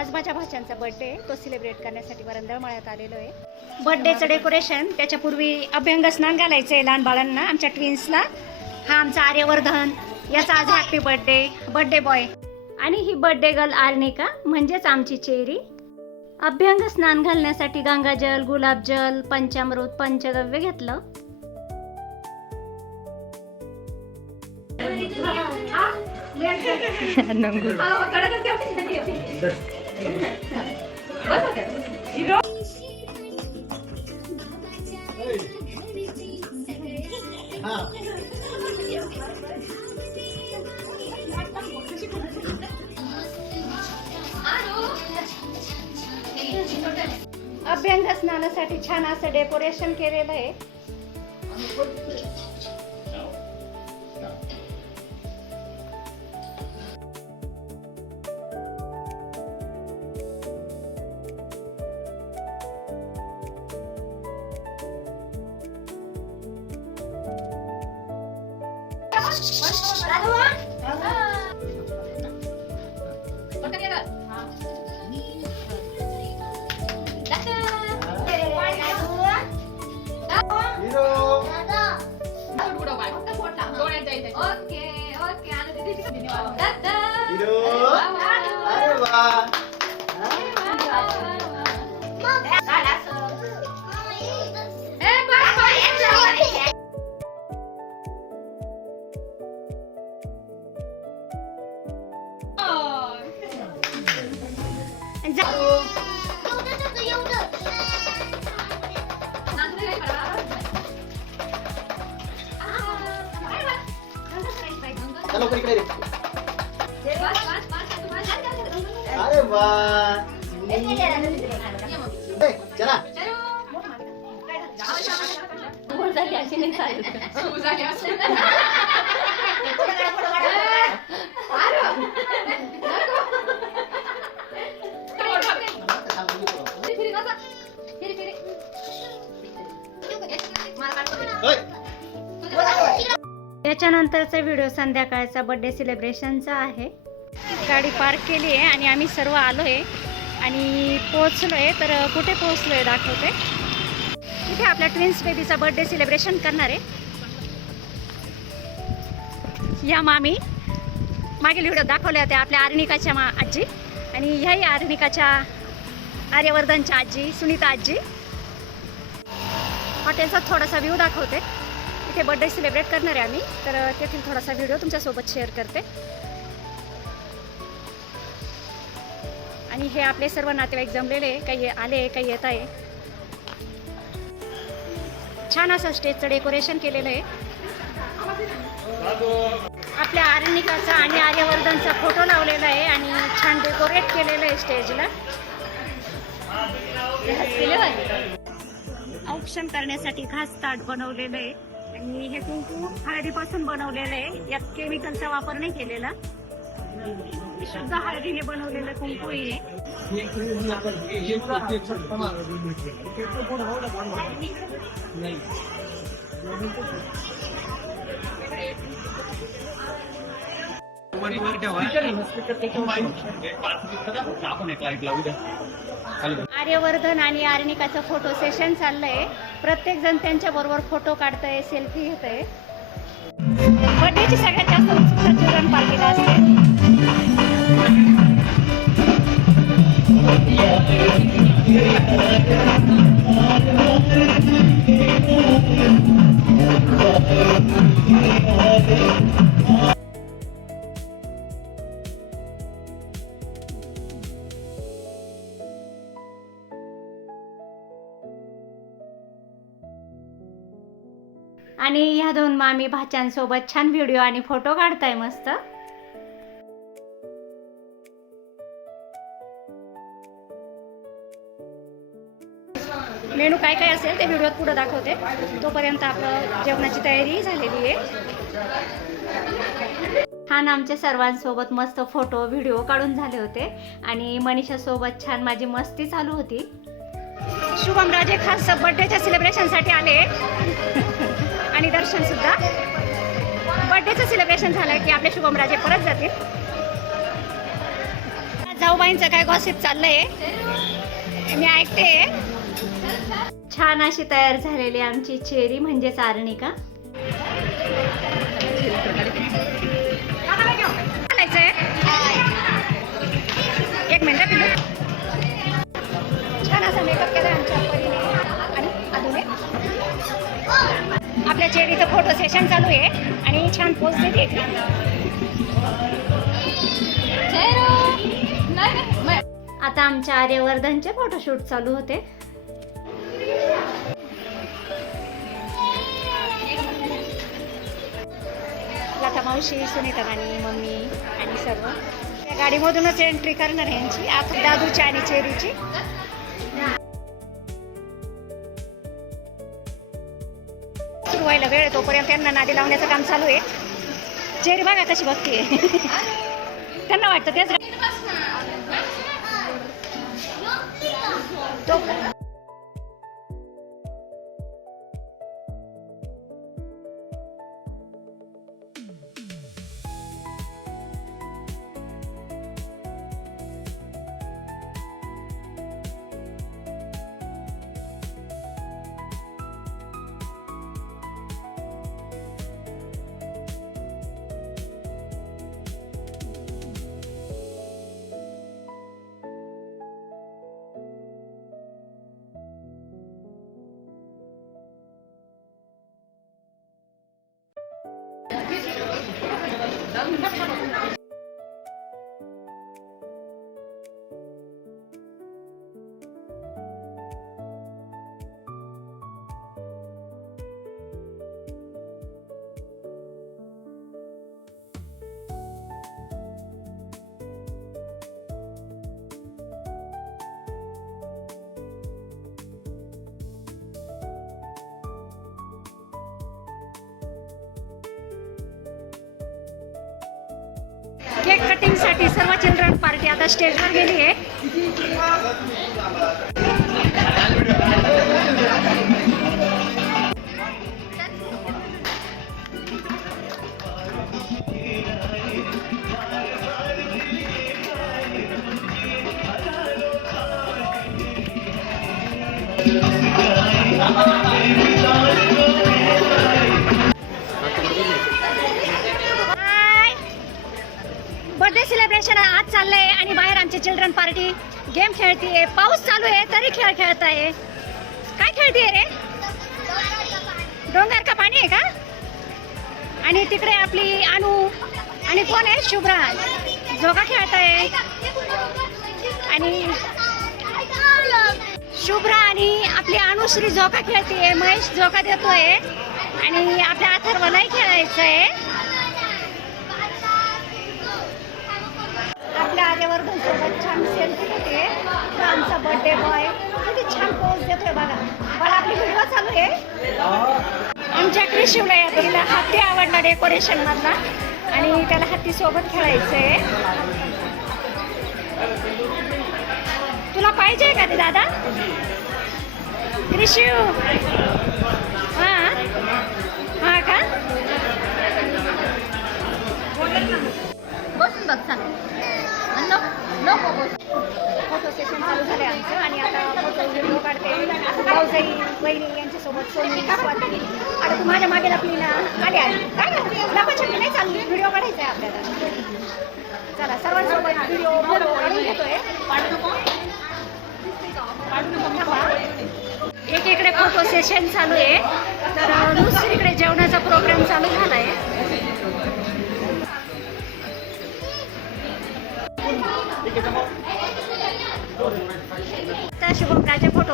आज माझ्या भाच्यांचा बर्थडे तो सेलिब्रेट करण्यासाठी वरंदळ मळ्यात आलेलो आहे। बर्थडेचं डेकोरेशन त्याच्यापूर्वी अभ्यंग स्नान घालायचं आहे लहान बाळांना, आमच्या ट्विन्सला। हा आमचा आर्यवर्धन, याचा आज हॅपी बर्थडे बॉय। आणि ही बर्थडे गर्ल आर्निका म्हणजेच आमची चेरी। अभ्यंग स्नान घालण्यासाठी गंगाजल, गुलाबजल, पंचामृत, पंचगव्य घेतलं। अभ्यंग स्नानासाठी छान असं डेकोरेशन केलेलं आहे। चलो इकडे रे। अरे वाह, चला त्याच्यानंतरचा व्हिडिओ संध्याकाळचा बर्थडे सेलिब्रेशनचा आहे। गाडी पार्क केली आहे आणि आम्ही सर्व आलो आहे आणि पोहोचलोय। तर कुठे पोहोचलोय दाखवते। इथे आपल्या ट्विन्स बेबीचा बर्थडे सेलिब्रेशन करणार आहे। या मामी मागील व्हिडिओ दाखवल्या होत्या आपल्या आर्निकाच्या आजी, आणि ह्याही आर्निकाच्या आर्यवर्धनच्या आजी सुनीता आजी। हॉटेलचा थोडासा व्ह्यू दाखवते। इथे बर्थडे सेलिब्रेट करणार आहे आम्ही, तर तेथील थोडासा व्हिडिओ तुमच्यासोबत शेअर करते। आणि हे आपले सर्व नातेवाईक जमलेले, काही आले काही येत आहे। छान असं स्टेजचं डेकोरेशन केलेलं आहे। आपल्या आर्निकाचा आणि आर्यवर्धनचा फोटो लावलेला आहे आणि छान डेकोरेट केलेलं आहे स्टेजला। औक्षण करण्यासाठी खास ताट बनवलेलं आहे आणि हे कुंकू हळदीपासून बनवलेलं आहे। यात केमिकलचा वापर नाही केलेला, शुद्ध हळदीने बनवलेलं कुंकू आहे। आर्यवर्धन आणि आर्निकाचं फोटो सेशन चाललंय। प्रत्येक जण त्यांच्या बरोबर फोटो काढतंय, सेल्फी घेतंय। बर्थडेची सगळ्यात जास्त उत्सुकता चिल्ड्रन पार्टीला असते। आणि ह्या दोन मामी भाच्यांसोबत छान व्हिडिओ आणि फोटो काढताय मस्त। मेनू काय काय असेल ते व्हिडिओत पुढे दाखवते। तोपर्यंत आपलं जेवणाची तयारी झालेली आहे। छान आमच्या सर्वांसोबत मस्त फोटो व्हिडिओ काढून झाले होते आणि मनीषा सोबत छान माझी मस्ती चालू होती। शुभम राजे खास बर्थडेच्या सेलिब्रेशनसाठी आले आणि दर्शन सुद्धा। बर्थडेचं सेलिब्रेशन झालं की आपले शुभम राजे परत जातील। जाऊबाईंचं काय गॉसिप चाललंय मी ऐकते. छान अशी तयार झालेली आमची चेरी म्हणजेच आरणिका. एक मिनिट पिलू. छान असा मेकअप केला आमच्या परीने आणि अजून आपल्या चेरीचं फोटो सेशन चालू आहे आणि छान पोस्ट देते. आता आमच्या आर्यवर्धनचे फोटोशूट चालू होते. लता मावशी, सुनीता राणी, मम्मी आणि सर्व त्या गाडीमधूनच एंट्री करणार आहे यांची. आता दादूची आणि चेरीची. सुरू व्हायला वेळ आहे तोपर्यंत त्यांना नादी लावण्याचं काम चालू आहे. चेरी बघा कशी बघते. त्यांना वाटतं तेच केक कटिंग साठी सर्व चिल्ड्रन पार्टी आता स्टेजवर गेली आहे. बर्थडे सेलिब्रेशन आज चाललंय आणि बाहेर आमची चिल्ड्रन पार्टी गेम खेळतीये. पाऊस चालू आहे तरी खेळ खेळताय. काय खेळतीये रे? डोंगर का पाणी आहे का? आणि तिकडे आपली अनु आणि कोण आहे? शुभ्रा जोगा खेळताय. आणि शुभ्रा आणि आपली अनुश्री जोका खेळतीये. महेश जोका देतोय आणि आपल्या अथर्वलाही खेळायचंय. आपल्या आर्यवर्धन सोबत छान सेल्फी होते. आमचा बर्थडे बॉय किती छान पोज देतोय बघा. मला आपली व्हिडिओ चालू आहे. आमच्या क्रिशिवला येतो. तिला हत्ती आवडला डेकोरेशन मधला आणि त्याला हत्ती सोबत खेळायचंय. तुला पाहिजे का ते दादा? क्रिशिव हा हा का? बसून बघ सांग. फोटो सेशन चालू झाले आमचं आणि आता फोटो व्हिडिओ काढते. भाऊजाई बहिणी यांच्यासोबत सोनी स्वाती. आता तू माझ्या मागे लपली ना. आली आली काय लपाछपी नाही चालली. व्हिडिओ काढायचा आहे आपल्याला. चला सर्वांसोबत व्हिडिओ फोटो काढून घेतोय. एकीकडे फोटो सेशन चालू आहे तर दुसरीकडे जेवणाचा प्रोग्राम चालू झाला आहे. त्या शुभमराचे फोटो